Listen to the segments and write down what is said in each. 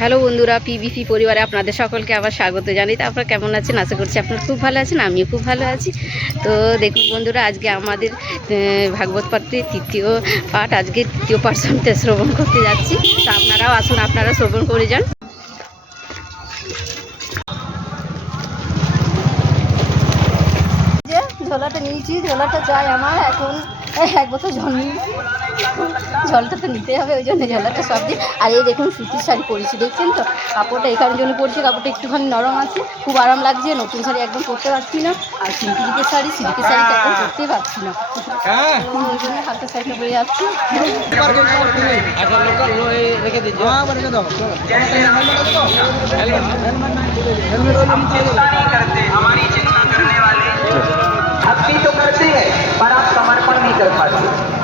Hello বন্ধুরা PBP পরিবারে আপনাদের সকলকে আবার স্বাগত জানাই। তো আপনারা কেমন আছেন? আশা করছি আপনারা খুব ভালো আছেন, আমিও খুব ভালো আছি। তো দেখুন বন্ধুরা, আজকে আমাদের ভাগবত পাঠের তৃতীয় পাঠ, আজকে তৃতীয় পার্সনতে শ্রবণ করতে যাচ্ছি। তো আপনারাও আসুন, আপনারা শ্রবণ করে যান। ঝোলাটা নিয়েছি ঝোলাটা চাই আমার এখন এক বছর জল নিয়েছি জলটা তো নিতে হবে ওই জন্য ঝোলাটা সব দিয়ে আর এই দেখুন সুতির শাড়ি পরেছি দেখছেন তো কাপড়টা এই কারণের জন্য পরছি কাপড়টা একটুখানি নরম আছে খুব আরাম লাগছে নতুন শাড়ি একদম পরতে পারছি না আর সিল্কির শাড়ি সিল্কের শাড়ি তো একদম পরতেই পারছি না ওই জন্য হালকা শাড়িটা পরে যাচ্ছি আচ্ছা भक्ति तो करते हैं पर आप समर्पण नहीं कर पाते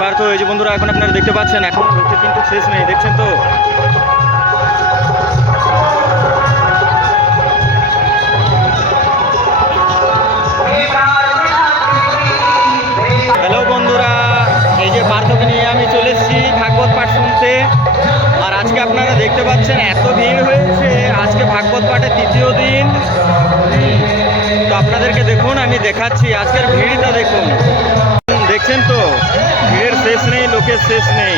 পার্থ, এই যে বন্ধুরা, এখন আপনারা দেখতে পাচ্ছেন, এখন লোকের কিন্তু শেষ নেই, দেখছেন তো? হ্যালো বন্ধুরা, এই যে পার্থকে নিয়ে আমি চলে এসেছি ভাগবত পাঠ শুনতে। আর আজকে আপনারা দেখতে পাচ্ছেন, এত ভিড় হয়েছে, আজকে ভাগবত পাঠের তৃতীয় দিন। তো আপনাদেরকে দেখুন, আমি দেখাচ্ছি, আজকের ভিড়টা দেখুন। শেষ নেই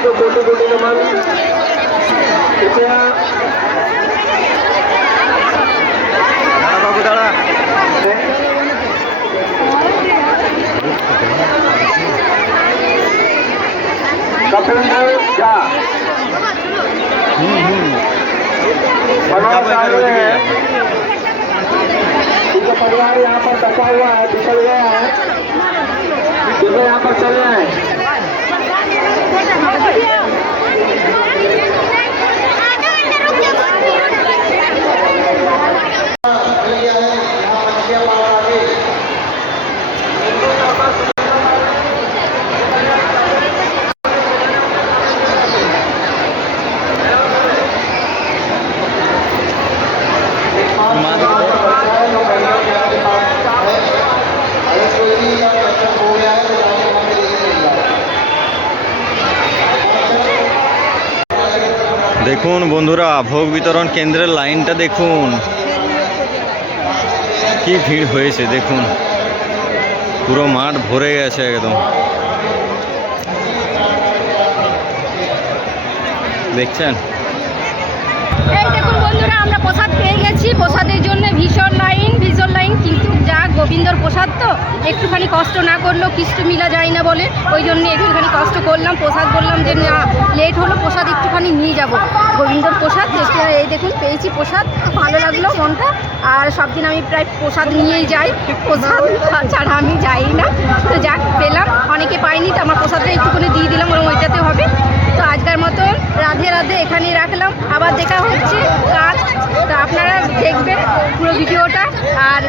को कोटी कोटी नमन कृपया कपिल झा। हैं। उनका परिवार यहाँ पर बसा हुआ है बिछड़ गया है। দেখুন বন্ধুরা ভোগ বিতরণ কেন্দ্রের লাইনটা দেখুন। কি ভিড় হয়েছে, দেখুন। পুরো মাঠ ভরে গেছে একদম। দেখছেন? এই দেখুন বন্ধুরা, আমরা প্রসাদ পেয়ে গেছি প্রসাদের জন্য ভীষণ লাইন ভীষণ লাইন কিন্তু যা গোবিন্দর প্রসাদ তো একটুখানি কষ্ট না করলেও খিস্ট মিলা যায় না বলে, ওই জন্য একটুখানি কষ্ট করলাম, প্রসাদ বললাম যে, না লেট হলো, প্রসাদ একটুখানি নিয়ে যাব। গোবিন্দর প্রসাদ এই দেখুন, পেয়েছি প্রসাদ ভালো লাগল মনটা। আর সব দিন আমি প্রায় প্রসাদ নিয়েই যাই, প্রসাদ ছাড়া আমি যাই না। তো যাক, পেলাম, অনেকে পাইনি, তো আমার প্রসাদটা একটুখানি দিয়ে দিলাম ওরকম ওইটাতে হবে। তো আজকের মতন রাধে রাধে এখানেই রাখলাম। আবার দেখা হচ্ছে কাজ তো আপনারা দেখবেন পুরো ভিডিওটা, আর